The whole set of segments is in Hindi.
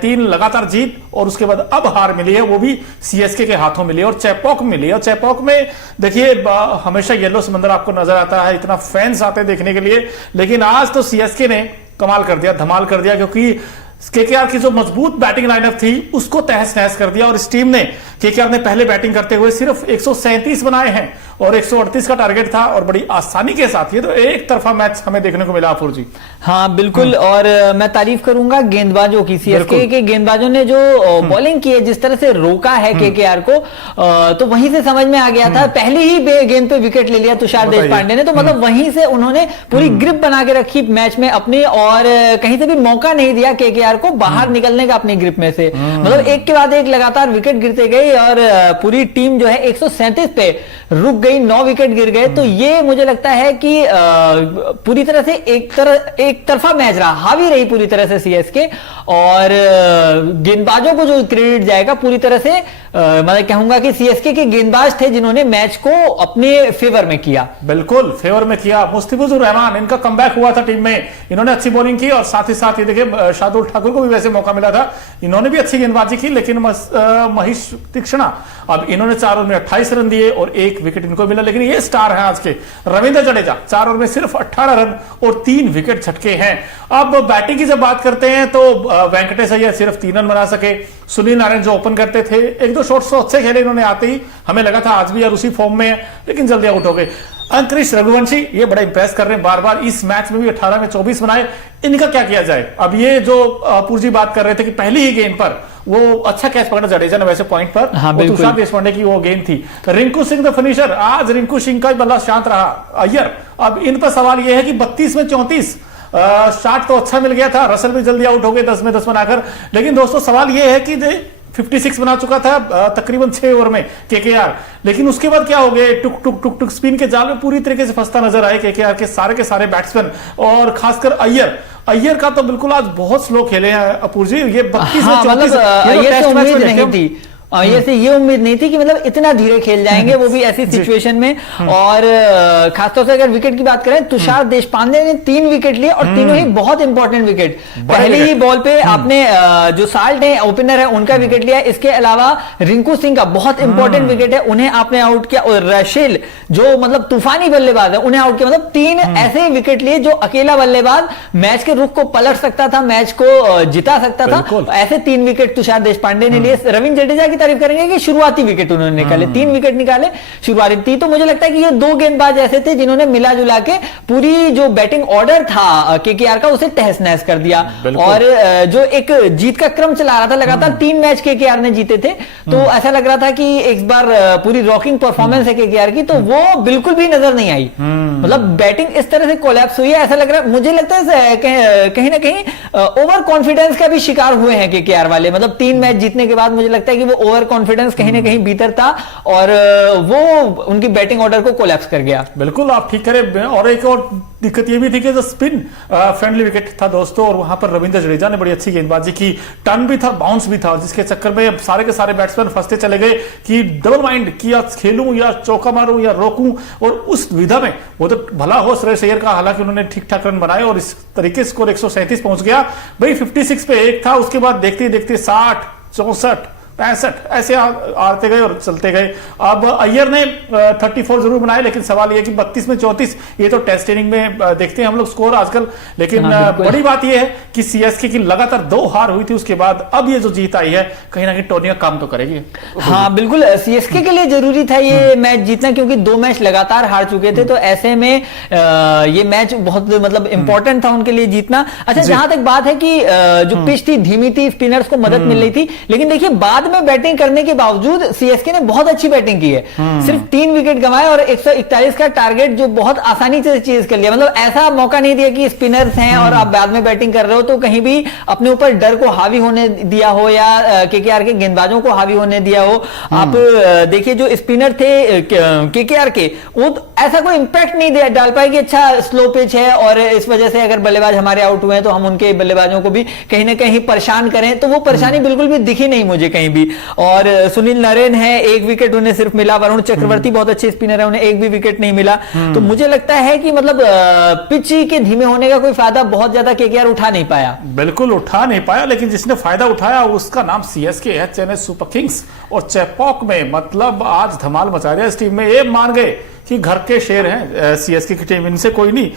तीन लगातार जीत और उसके बाद अब हार मिली है, वो भी सीएसके के हाथों मिली है और चेपॉक मिली है। और चेपॉक में देखिए हमेशा येलो समंदर आपको नजर आता है, इतना फैंस आते हैं देखने के लिए, लेकिन आज तो सीएसके ने कमाल कर दिया, धमाल कर दिया, क्योंकि केकेआर की जो मजबूत बैटिंग लाइनअप थी उसको तहस नहस कर दिया। और इस टीम ने, केकेआर ने पहले बैटिंग करते हुए सिर्फ 137 बनाए हैं और 138 का टारगेट था और बड़ी आसानी के साथ ये तो एक तरफा मैच हमें देखने को मिला। अपूर जी हाँ बिल्कुल, और मैं तारीफ करूंगा गेंदबाजों की, सीएसके के गेंदबाजों ने जो बॉलिंग की है, जिस तरह से रोका है केकेआर को, तो वहीं से समझ में आ गया था। पहले ही गेंद पे विकेट ले लिया तुषार देशपांडे ने, तो मतलब वहीं से उन्होंने पूरी ग्रिप बना के रखी मैच में अपनी, और कहीं से भी मौका नहीं दिया केकेआर को बाहर निकलने का अपनी ग्रिप में से। मतलब एक के बाद एक लगातार विकेट गिरते गए और पूरी टीम जो है 137 पे रुक गई, 9 विकेट गिर गए। तो ये मुझे लगता है कि पूरी तरह से एक तरफा मैच रहा, हावी रही पूरी तरह से सीएसके, और गेंदबाजों को जो क्रेडिट जाएगा पूरी तरह से, मैं कहूंगा कि सीएसके के गेंदबाज थे जिन्होंने मैच को अपने फेवर में किया। बिल्कुल फेवर में किया। मुस्तफिजुर रहमान, इनका कमबैक हुआ था टीम में, इन्होंने अच्छी बॉलिंग की और साथ ही साथ ये देखिए शार्दुल ठाकुर को भी वैसे मौका मिला था, इन्होंने भी अच्छी गेंदबाजी की, लेकिन महेश तीक्ष्णा, अब इन्होंने 4 ओवर में 28 रन दिए और 1 विकेट इनको मिला। लेकिन ये स्टार है आज के रविंद्र जडेजा, 4 ओवर में सिर्फ 18 रन और 3 विकेट झटके हैं। अब बैटिंग की जब बात करते हैं तो वेंकटेश अय्यर सिर्फ 3 रन बना सके। सुनील नारायण जो ओपन करते थे, 1-2 शॉट्स तो अच्छे खेले इन्होंने आते ही, हमें लगा था आज भी यार उसी फॉर्म में है, लेकिन जल्दी आउट हो गए। अंकुरिश रघुवंशी ये बड़ा इंप्रेस कर रहे हैं, बार बार इस मैच में भी 18 में 24 बनाए। इनका क्या किया जाए? अब ये जो अपूर जी बात कर रहे थे कि पहली ही गेंद पर वो अच्छा कैच पकड़ा जडेजा ने वैसे पॉइंट पर, हाँ, वो तुषार देशपांडे की वो गेंद थी। रिंकू सिंह द फिनिशर, आज रिंकू सिंह का बल्ला शांत रहा। अय्यर, अब इन पर सवाल यह है कि 32 में 34 शॉट तो अच्छा मिल गया था, रसल भी जल्दी आउट हो गए 10 में 10 बनाकर। लेकिन दोस्तों सवाल यह है कि 56 बना चुका था तकरीबन 6 ओवर में केकेआर, लेकिन उसके बाद क्या हो गए, टुक टुक टुक टुक स्पिन के जाल में पूरी तरीके से फंसता नजर आए केकेआर के सारे बैट्समैन, और खासकर अय्यर का तो बिल्कुल आज बहुत स्लो खेले हैं अपूर जी। ये 32 में 34 नहीं थी, ये से ये उम्मीद नहीं थी कि मतलब इतना धीरे खेल जाएंगे, वो भी ऐसी सिचुएशन में। और खासतौर से अगर विकेट की बात करें, तुषार देशपांडे ने 3 विकेट लिए और तीनों ही बहुत इंपॉर्टेंट विकेट। पहले ही बॉल पे आपने जो साल्ट है ओपनर है उनका विकेट लिया, इसके अलावा रिंकू सिंह का बहुत इंपॉर्टेंट विकेट है, उन्हें आपने आउट किया, और रशील जो मतलब तूफानी बल्लेबाज है उन्हें आउट किया। मतलब 3 ऐसे विकेट लिए जो अकेला बल्लेबाज मैच के रुख को पलट सकता था, मैच को जिता सकता था। ऐसे 3 विकेट तुषार देशपांडे ने लिए। रविंद्र जडेजा तारीफ करेंगे कि शुरुआती विकेट उन्होंने निकाले, 3 विकेट निकाले शुरुआती। तो मुझे लगता है कि ये 2 गेंदबाज ऐसे थे जिन्होंने मिला जुला के पूरी जो बैटिंग ऑर्डर था केकेआर का उसे तहस नहस कर दिया। और जो एक जीत का क्रम चला रहा था, लगातार 3 मैच केकेआर ने जीते थे, तो ऐसा लग रहा था कि एक बार पूरी रॉकिंग परफॉर्मेंस है केकेआर की, तो वो बिल्कुल भी नजर नहीं आई। मतलब बैटिंग इस तरह से कोलैप्स हुई है, ऐसा लग रहा है, मुझे लगता है कहीं ना कहीं ओवर कॉन्फिडेंस का भी शिकार हुए हैं केकेआर वाले। मतलब 3 मैच जीतने के बाद मुझे लगता है कि वो ओवर कॉन्फिडेंस कहीं ना कहीं भीतर था और वो उनकी बैटिंग ऑर्डर को कोलैप्स कर गया। बिल्कुल आप ठीक करें। और एक और दिक्कत ये भी थी कि जो स्पिन फ्रेंडली विकेट था दोस्तों, और वहां पर रविंद्र जडेजा ने बड़ी अच्छी गेंदबाजी की, टर्न भी था, बाउंस भी था, जिसके चक्कर में सारे के सारे बैट्समैन फंसते चले गए कि डबल माइंड किया, खेलूं या चौका मारूं या रोकूं। और उस विधा में वो तो भला हो श्रेयस अय्यर का, हालांकि उन्होंने ठीक ठाक रन बनाए और इस तरीके से स्कोर 137 पहुंच गया। भाई 56 पे 1 था, उसके बाद देखते देखते 60, 64, 65 ऐसे आते गए और चलते गए। अब अय्यर ने 34 जरूर बनाए, लेकिन सवाल यह कि 32 में 34, ये तो टेस्ट इनिंग में देखते हैं हम लोग स्कोर आजकल। लेकिन बड़ी बात यह है कि सीएसके की लगातार 2 हार हुई थी, उसके बाद अब ये जो जीत आई है, कहीं ना कहीं टोनी का काम तो करेगी। हाँ बिल्कुल, सीएसके के लिए जरूरी था ये मैच जीतना, क्योंकि 2 मैच लगातार हार चुके थे, तो ऐसे में ये मैच बहुत मतलब इंपॉर्टेंट था उनके लिए जीतना। अच्छा, जहां तक बात है कि जो पिच थी धीमी थी, स्पिनर्स को मदद मिल रही थी, लेकिन देखिए बाद में बैटिंग करने के बावजूद सीएसके ने बहुत अच्छी बैटिंग की है। सिर्फ 3 विकेट गंवाए और 141 का टारगेट जो बहुत आसानी से चेज कर लिया। मतलब ऐसा मौका नहीं दिया कि स्पिनर्स हैं और आप बाद में बैटिंग कर रहे हो तो कहीं भी अपने ऊपर डर को हावी होने दिया हो या केकेआर के गेंदबाजों को हावी होने दिया हो। आप देखिए जो स्पिनर थे केकेआर के, वो ऐसा कोई इंपैक्ट नहीं डाल पाए कि अच्छा स्लो पिच है और इस वजह से अगर बल्लेबाज हमारे आउट हुए हैं तो हम उनके बल्लेबाजों को भी कहीं ना कहीं परेशान करें, तो वो परेशानी बिल्कुल भी दिखी नहीं मुझे कहीं भी। भी। और सुनील नरेन है, 1 विकेट उन्हें सिर्फ मिला। वरुण चक्रवर्ती बहुत अच्छे स्पिनर है, उन्हें 1 भी विकेट नहीं मिला। तो मुझे लगता है कि मतलब पिच के धीमे होने का कोई फायदा बहुत ज्यादा केकेआर उठा नहीं पाया। बिल्कुल उठा नहीं पाया, लेकिन जिसने फायदा उठाया उसका नाम सीएसके है, चेन्नई सुपर किंग्स। और चेपॉक में मतलब आज धमाल मचा रहा है इस टीम में। ये मान गए कि घर के शेर हैं सीएसके की टीम, इनसे कोई नहीं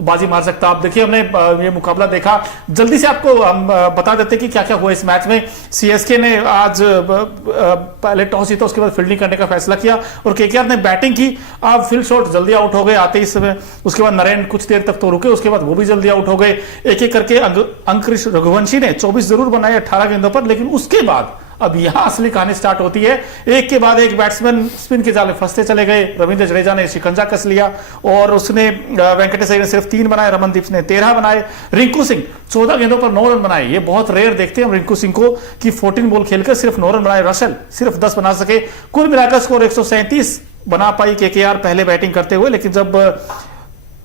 बाजी मार सकता। आप देखिए, हमने ये मुकाबला देखा, जल्दी से आपको हम बता देते कि क्या क्या हुआ इस मैच में। सीएसके ने आज पहले टॉस जीता, उसके बाद फील्डिंग करने का फैसला किया और केकेआर ने बैटिंग की। आप फील्ड शॉट जल्दी आउट हो गए आते ही समय। उसके बाद नरेन कुछ देर तक तो रुके, उसके बाद वो भी जल्दी आउट हो गए। एक एक करके अंकुरिश रघुवंशी ने 24 जरूर बनाए 18 गेंदों पर, लेकिन उसके बाद अब यहां असली कहानी स्टार्ट होती है। एक के बाद एक बैट्समैन स्पिन के जाल में फंसते चले गए। रविंद्र जडेजा ने शिकंजा कस लिया और उसने वेंकटेश अय्यर ने सिर्फ 3 बनाए, रमनदीप ने 13 बनाए, रिंकू सिंह 14 गेंदों पर 9 रन बनाए। ये बहुत रेयर देखते हैं हम रिंकू सिंह को कि 14 बॉल खेलकर सिर्फ 9 रन बनाए। रसल सिर्फ 10 बना सके। कुल मिलाकर स्कोर 137 बना पाई केकेआर पहले बैटिंग करते हुए, लेकिन जब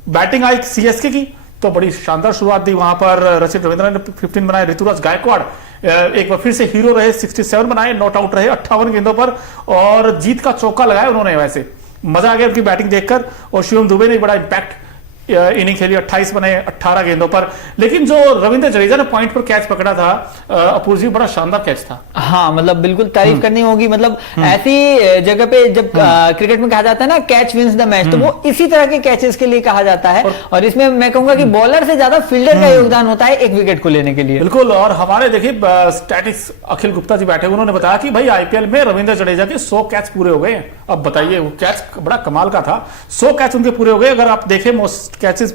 बैटिंग आई सीएसके की तो बड़ी शानदार शुरुआत दी। वहां पर रचित रविंद्र ने 15 बनाए, ऋतुराज गायकवाड़ एक बार फिर से हीरो रहे, 67 बनाए, नॉट आउट रहे 58 गेंदों पर और जीत का चौका लगाया उन्होंने। वैसे मजा आ गया उनकी बैटिंग देखकर। और शिवम दुबे ने बड़ा इंपैक्ट इनिंग खेली, 28 बनाए 18 गेंदों पर। लेकिन जो रविंद्र जडेजा ने पॉइंट पर कैच पकड़ा था अपूर्व जी, बड़ा शानदार कैच था। हाँ, मतलब बिल्कुल तारीफ करनी होगी। मतलब ऐसी जगह पे जब क्रिकेट में कहा जाता है ना कैच विंस द मैच, तो वो इसी तरह के कैचेस के लिए कहा जाता है। और इसमें मैं कहूंगा कि बॉलर से ज्यादा फील्डर का योगदान होता है 1 विकेट को लेने के लिए। बिल्कुल। और हमारे देखिए स्टैटिक्स अखिल गुप्ता जी बैठे, उन्होंने बताया कि भाई आईपीएल में रविंद्र जडेजा के 100 कैच पूरे हो गए। अब बताइए, वो कैच बड़ा कमाल का था, 100 कैच उनके पूरे हो गए। अगर आप देखें मोस्ट कैचेस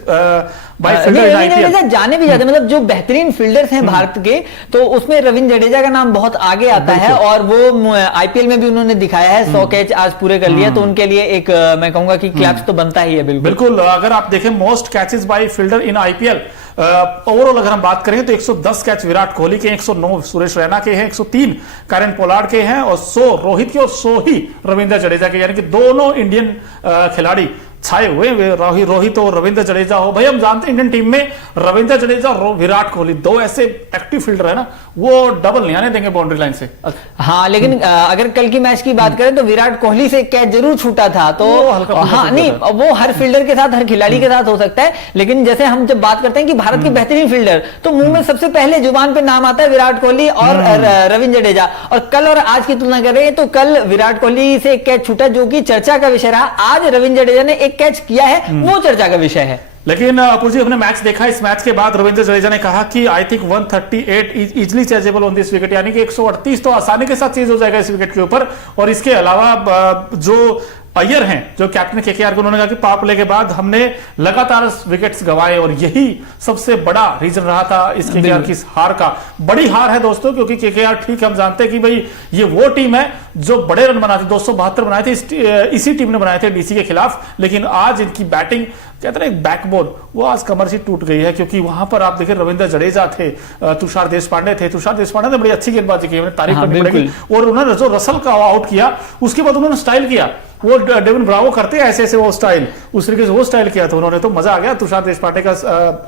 जाने भी जाते, मतलब जो बेहतरीन फील्डर्स हैं भारत के, तो उसमें रविंद्र जडेजा का नाम बहुत आगे आता है। और वो आईपीएल में भी उन्होंने दिखाया है, 100 कैच आज पूरे कर लिया, तो उनके लिए एक मैं कहूंगा कि क्लैप्स तो बनता ही है। बिल्कुल। अगर आप देखें most catches by fielder in IPL overall अगर हम बात करें तो 110 कैच विराट कोहली के, 109 सुरेश रैना के हैं, 103 कैरन पोलार्ड के हैं और 100 रोहित के और 100 ही रविंद्र जडेजा के। यानी कि दोनों इंडियन खिलाड़ी छाए हुए, रोहित और रविंद्र जडेजा हो। भाई हम जानते हैं इंडियन टीम में रविंद्र जडेजा और विराट कोहली 2 ऐसे एक्टिव फील्डर है ना, वो डबल नहीं आने देंगे बाउंड्री लाइन से। हाँ, लेकिन अगर कल की मैच की बात करें तो विराट कोहली से कैच जरूर छूटा था, तो हाँ नहीं, वो हर फील्डर के साथ, हर खिलाड़ी के साथ हो सकता है। लेकिन जैसे हम जब बात करते हैं कि भारत के बेहतरीन फील्डर, तो मुंह में सबसे पहले जुबान पे नाम आता है विराट कोहली और रविंद्र जडेजा। और कल और आज की तुलना करें तो कल विराट कोहली से एक कैच छूटा जो कि चर्चा का विषय रहा। आज रविंद्र जडेजा ने एक कैच किया है, वो चर्चा का विषय है। लेकिन अपूर्व जी, हमने मैच देखा, इस मैच के बाद रविंद्र जडेजा ने कहा कि I think 138 easily chasable on this wicket, यानी कि 138 तो आसानी के साथ चीज हो जाएगा इस विकेट के ऊपर। और इसके अलावा जो अय्यर हैं, जो कैप्टन केकेआर को, उन्होंने कहा कि पावर प्ले के बाद हमने लगातार विकेट्स गंवाए और यही सबसे बड़ा रीजन रहा था इस केकेआर की हार का। बड़ी हार है दोस्तों, क्योंकि केकेआर, ठीक हम जानते हैं कि भाई ये वो टीम है जो बड़े रन बनाती, 272 बनाए थे इसी टीम ने बनाए थे डीसी के खिलाफ। लेकिन आज इनकी बैटिंग, कहते हैं एक बैकबोन, वो आज कमर से टूट गई है। क्योंकि वहां पर आप देखिए रविंद्र जडेजा थे, तुषार देशपांडे थे। तुषार देशपांडे ने बड़ी अच्छी गेंदबाजी की, तारीफ करनी पड़ेगी। और उन्होंने जो रसल का आउट किया, उसके बाद उन्होंने स्टाइल किया, वो डेविन ब्रावो करते हैं ऐसे ऐसे वो स्टाइल, उस तरीके से वो स्टाइल किया था उन्होंने। तो मजा आ गया तुषार देशपांडे का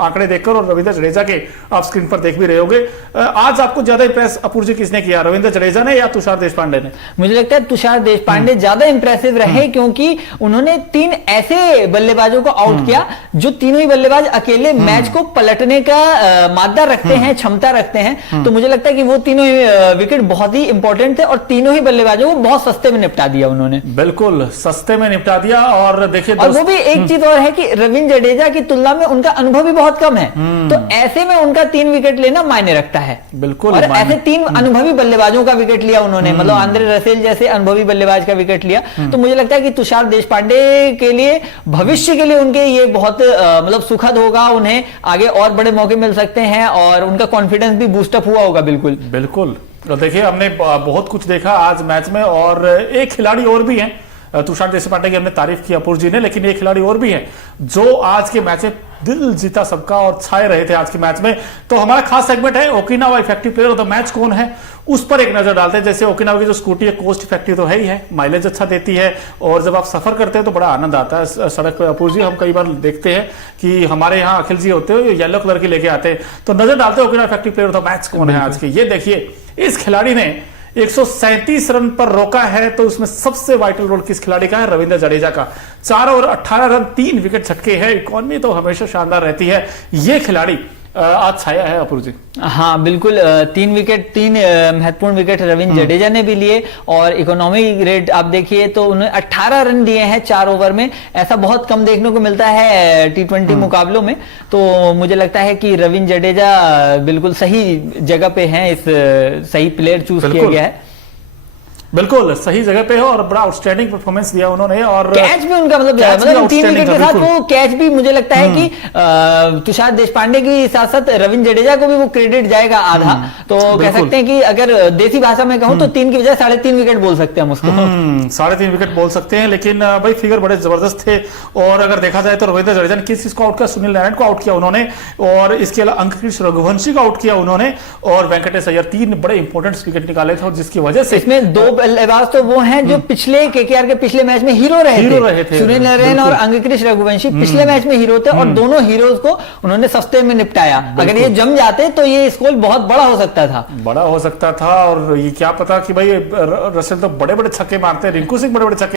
आंकड़े देखकर, और रविंद्र जडेजा के आप स्क्रीन पर देख भी रहे होंगे। आज आपको ज्यादा इंप्रेस अपूर्व जी किसने किया, रविंद्र जडेजा ने या तुषार देशपांडे ने? मुझे लगता है तुषार देशपांडे ज्यादा इंप्रेसिव रहे, क्योंकि उन्होंने 3 ऐसे बल्लेबाजों को आउट किया जो तीनों ही बल्लेबाज अकेले मैच को पलटने का मादा रखते हैं, क्षमता रखते हैं। तो मुझे लगता है कि वो तीनों विकेट बहुत ही इंपॉर्टेंट थे और तीनों ही बल्लेबाजों को बहुत सस्ते में निपटा दिया उन्होंने। बिल्कुल सस्ते में निपटा दिया। और देखिए, और वो भी एक चीज और है कि रविंद्र जडेजा की तुलना में उनका अनुभव भी बहुत कम है, तो ऐसे में उनका 3 विकेट लेना मायने रखता है। बिल्कुल। और ऐसे 3 अनुभवी बल्लेबाजों का विकेट लिया उन्होंने, मतलब आंद्रे रसेल जैसे अनुभवी बल्लेबाज का विकेट लिया। तो मुझे लगता है कि तुषार देशपांडे के लिए, भविष्य के लिए उनके ये बहुत मतलब सुखद होगा, उन्हें आगे और बड़े मौके मिल सकते हैं और उनका कॉन्फिडेंस भी बूस्टअप हुआ होगा। बिल्कुल बिल्कुल। तो देखिए, हमने बहुत कुछ देखा आज मैच में, और एक खिलाड़ी और भी हैं तुषार देशपांडे की हमने तारीफ की अपूर्व जी ने, लेकिन एक खिलाड़ी और भी है जो आज के मैच में दिल जीता सबका और छाए रहे थे आज के मैच में। तो हमारा खास सेगमेंट है Okinawa effective player of the match कौन है, उस पर एक नजर डालते हैं। जैसे ओकिनावा की जो स्कूटी है कोस्ट इफेक्टिव तो है ही है, माइलेज अच्छा देती है और जब आप सफर करते हैं तो बड़ा आनंद आता है सड़क पर। अपूर्व जी, हम कई बार देखते हैं कि हमारे यहाँ अखिल जी होते हैं येलो कलर की लेके आते हैं, तो नजर डालते हैं Okinawa effective player of the match कौन है आज के। ये देखिए, इस खिलाड़ी ने 137 रन पर रोका है, तो उसमें सबसे वाइटल रोल किस खिलाड़ी का है? रविंद्र जडेजा का। 4 ओवर 18 रन 3 विकेट झटके हैं। इकॉनमी तो हमेशा शानदार रहती है। ये खिलाड़ी आज छाया है अपूर्व जी। हाँ बिल्कुल, 3 महत्वपूर्ण विकेट रविंद्र जडेजा ने भी लिए और इकोनॉमी रेट आप देखिए तो उन्होंने 18 रन दिए हैं 4 ओवर में। ऐसा बहुत कम देखने को मिलता है T20 मुकाबलों में। तो मुझे लगता है कि रविंद्र जडेजा बिल्कुल सही जगह पे हैं, इस सही प्लेयर चूज किया गया है। बिल्कुल सही जगह पे है और बड़ा आउटस्टैंडिंग परफॉर्मेंस दिया उन्होंने। और कैच भी उनका मतलब 3 विकेट के साथ वो कैच भी मुझे लगता है कि तुषार देशपांडे के साथ साथ रविंद्र जडेजा को भी वो क्रेडिट जाएगा आधा। तो कह सकते हैं कि अगर देसी भाषा में कहूं तो 3 की बजाय 3.5 विकेट बोल सकते हैं हम उसको। 3.5 विकेट बोल सकते हैं, लेकिन भाई फिगर बड़े जबरदस्त थे। और अगर देखा जाए तो रविंद्र जडेजा ने किस को आउट किया? सुनील नारायण को आउट किया उन्होंने, और इसके अलावा अंकित रघुवंशी को आउट किया उन्होंने, और वेंकटेश अय्यर। 3 बड़े इंपॉर्टेंट विकेट निकाले थे और जिसकी वजह से इसमें 2 बल्लेबाज तो वो हैं जो पिछले केकेआर के पिछले मैच में हीरो रहे थे। सुनील नारायण और अंकित रघुवंशी पिछले मैच में हीरो थे और दोनों हीरोज को उन्होंने सस्ते में निपटाया। अगर ये जम जाते तो ये स्कोर बहुत बड़ा हो सकता था। और ये क्या पता कि भाई रसेल तो बड़े बड़े छक्के मारते हैं, रिंकू सिंह बड़े बड़े छक्के